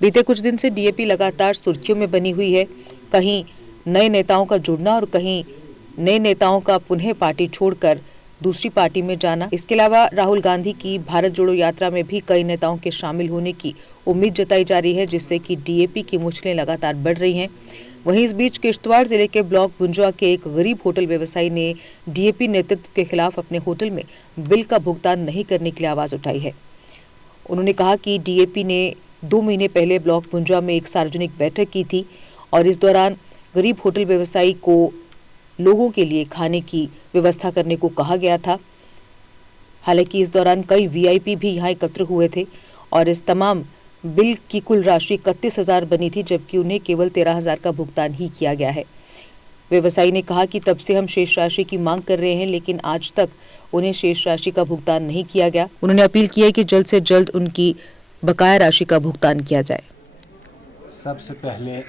बीते कुछ दिन से डीएपी लगातार सुर्खियों में बनी हुई है। कहीं नए नेताओं का जुड़ना और कहीं नए नेताओं का पुनः पार्टी छोड़कर दूसरी पार्टी में जाना। इसके अलावा राहुल गांधी की भारत जोड़ो यात्रा में भी कई नेताओं के शामिल होने की उम्मीद जताई जा रही है, जिससे कि डीएपी की मुश्किलें लगातार बढ़ रही हैं। वहीं इस बीच किश्तवाड़ जिले के ब्लॉक बुंजुआ के एक गरीब होटल व्यवसायी ने डीएपी नेतृत्व के खिलाफ अपने होटल में बिल का भुगतान नहीं करने के लिए आवाज उठाई है। उन्होंने कहा कि डीएपी ने 2 महीने पहले ब्लॉक बुंजुआ में एक सार्वजनिक बैठक की थी और इस दौरान गरीब होटल व्यवसायी को लोगों के लिए खाने की व्यवस्था करने को कहा गया था। हालांकि इस दौरान कई वीआईपी भी यहाँ एकत्र हुए थे और इस तमाम बिल की कुल राशि 31,000 बनी थी, जबकि उन्हें केवल 13,000 का भुगतान ही किया गया है। व्यवसायी ने कहा कि तब से हम शेष राशि की मांग कर रहे हैं, लेकिन आज तक उन्हें शेष राशि का भुगतान नहीं किया गया। उन्होंने अपील की है कि जल्द से जल्द उनकी बकाया राशि का भुगतान किया जाए। सबसे पहले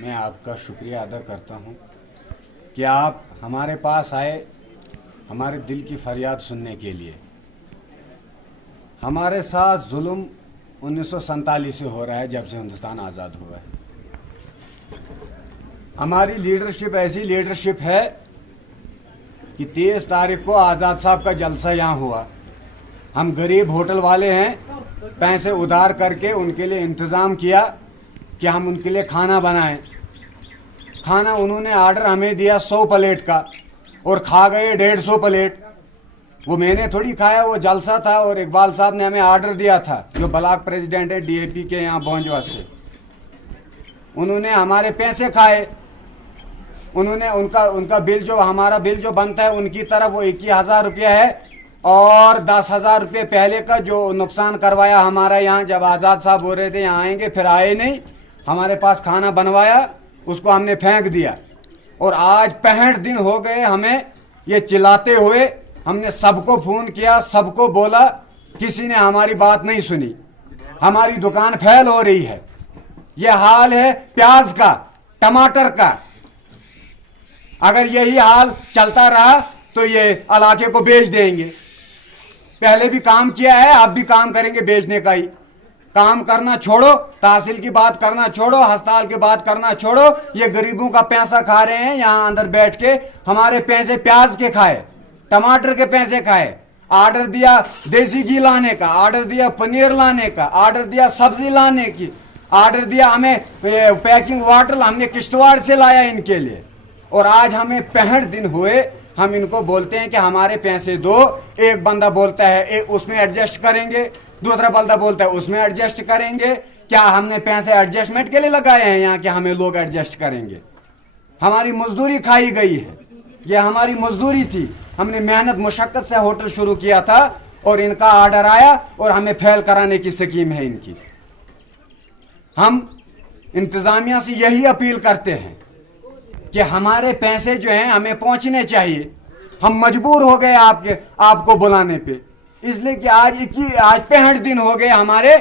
मैं आपका शुक्रिया अदा करता हूं कि आप हमारे पास आए हमारे दिल की फरियाद सुनने के लिए। हमारे साथ जुल्म 1947 से हो रहा है, जब से हिंदुस्तान आज़ाद हुआ है। हमारी लीडरशिप ऐसी लीडरशिप है कि 23 तारीख को आज़ाद साहब का जलसा यहाँ हुआ। हम गरीब होटल वाले हैं, पैसे उधार करके उनके लिए इंतज़ाम किया कि हम उनके लिए खाना बनाएं। खाना उन्होंने ऑर्डर हमें दिया 100 प्लेट का और खा गए 150 प्लेट। वो मैंने थोड़ी खाया, वो जलसा था और इकबाल साहब ने हमें ऑर्डर दिया था, जो ब्लॉक प्रेसिडेंट है डीएपी के यहाँ बोंजवा से। उन्होंने हमारे पैसे खाए। उन्होंने उनका बिल जो हमारा बिल जो बनता है उनकी तरफ वो 21,000 रुपया है और 10,000 रुपये पहले का जो नुकसान करवाया हमारा यहाँ, जब आज़ाद साहब हो रहे थे यहाँ आएंगे, फिर आए नहीं। हमारे पास खाना बनवाया, उसको हमने फेंक दिया। और आज 65 दिन हो गए हमें ये चिल्लाते हुए। हमने सबको फ़ोन किया, सबको बोला, किसी ने हमारी बात नहीं सुनी। हमारी दुकान फेल हो रही है। ये हाल है प्याज का, टमाटर का। अगर यही हाल चलता रहा तो ये इलाके को बेच देंगे। पहले भी काम किया है, अब भी काम करेंगे बेचने का ही। काम करना छोड़ो, तहसील की बात करना छोड़ो, अस्पताल की बात करना छोड़ो। ये गरीबों का पैसा खा रहे हैं यहाँ अंदर बैठ के। हमारे पैसे प्याज के खाए, टमाटर के पैसे खाए। ऑर्डर दिया देसी घी लाने का, ऑर्डर दिया पनीर लाने का, ऑर्डर दिया सब्जी लाने की, ऑर्डर दिया हमें पैकिंग वाटर हमने किश्तवाड़ से लाया इनके लिए। और आज हमें 65 दिन हुए, हम इनको बोलते हैं कि हमारे पैसे दो। एक बंदा बोलता है उसमें एडजस्ट करेंगे, दूसरा बंदा बोलता है उसमें एडजस्ट करेंगे। क्या हमने पैसे एडजस्टमेंट के लिए लगाए हैं यहाँ कि हमें लोग एडजस्ट करेंगे? हमारी मजदूरी खाई गई है, ये हमारी मजदूरी थी। हमने मेहनत मुशक्कत से होटल शुरू किया था और इनका ऑर्डर आया और हमें फेल कराने की स्कीम है इनकी। हम इंतजामिया से यही अपील करते हैं कि हमारे पैसे जो हैं हमें पहुंचने चाहिए। हम मजबूर हो गए आपको बुलाने पे, इसलिए कि आज 65 दिन हो गए हमारे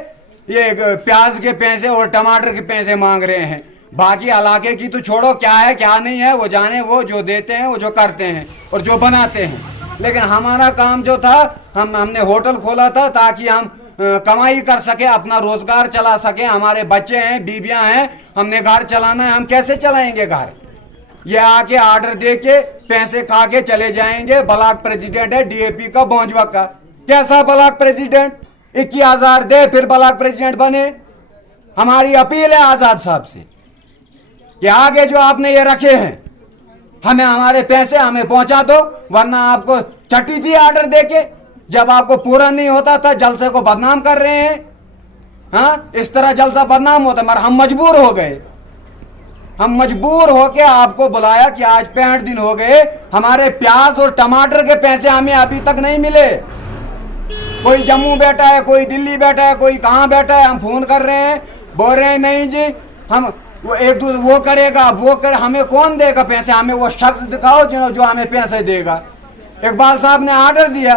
ये प्याज के पैसे और टमाटर के पैसे मांग रहे हैं। बाकी इलाके की तो छोड़ो, क्या है क्या नहीं है वो जाने, वो जो देते हैं वो जो करते हैं और जो बनाते हैं। लेकिन हमारा काम जो था, हमने होटल खोला था ताकि हम कमाई कर सके, अपना रोजगार चला सके। हमारे बच्चे हैं, बीबियां हैं, हमने घर चलाना है। हम कैसे चलाएंगे घर? ये आके ऑर्डर दे के पैसे खा के चले जाएंगे। ब्लॉक प्रेसिडेंट है डीएपी का बोंजवा का। कैसा ब्लॉक प्रेसिडेंट? 21,000 दे फिर ब्लॉक प्रेसिडेंट बने। हमारी अपील है आजाद साहब से कि आगे जो आपने ये रखे हैं हमें हमारे पैसे हमें पहुंचा दो, वरना आपको चटी थी ऑर्डर देके। जब आपको पूरा नहीं होता था जलसे को बदनाम कर रहे हैं। हाँ, इस तरह जलसा बदनाम होता, मगर हम मजबूर हो गए। हम मजबूर होके आपको बुलाया कि आज 65 दिन हो गए, हमारे प्याज और टमाटर के पैसे हमें अभी तक नहीं मिले। कोई जम्मू बैठा है, कोई दिल्ली बैठा है, कोई कहाँ बैठा है। हम फोन कर रहे हैं, बोल रहे हैं नहीं जी हम वो एक दूसरे वो करेगा, वो करे। हमें कौन देगा पैसे? हमें वो शख्स दिखाओ जो हमें पैसे देगा। इकबाल साहब ने ऑर्डर दिया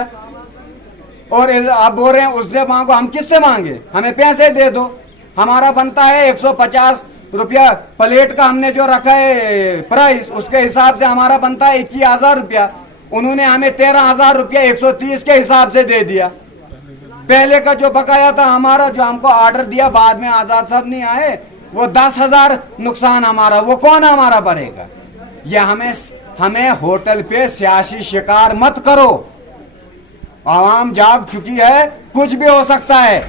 और आप बोल रहे हैं उससे मांगो। हम किससे मांगे? हमें पैसे दे दो। हमारा बनता है 150 रुपया प्लेट का, हमने जो रखा है प्राइस, उसके हिसाब से हमारा बनता है 21,000 रुपया। उन्होंने हमें 13,000 रुपया 130 के हिसाब से दे दिया। पहले का जो बकाया था हमारा, जो हमको ऑर्डर दिया बाद में आजाद साहब नहीं आए, वो 10,000 नुकसान हमारा, वो कौन हमारा भरेगा? ये हमें होटल पे सियासी शिकार मत करो। आवाम जाग चुकी है, कुछ भी हो सकता है,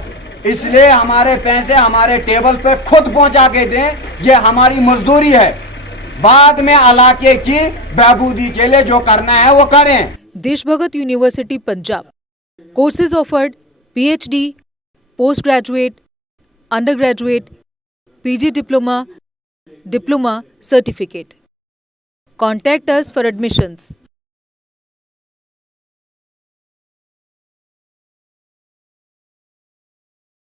इसलिए हमारे पैसे हमारे टेबल पे खुद पहुंचा के दें, ये हमारी मजदूरी है। बाद में इलाके की बहबूदी के लिए जो करना है वो करें। Deshbhagat university Punjab, courses offered PhD, post graduate, under graduate, PG diploma, diploma certificate. Contact us for admissions.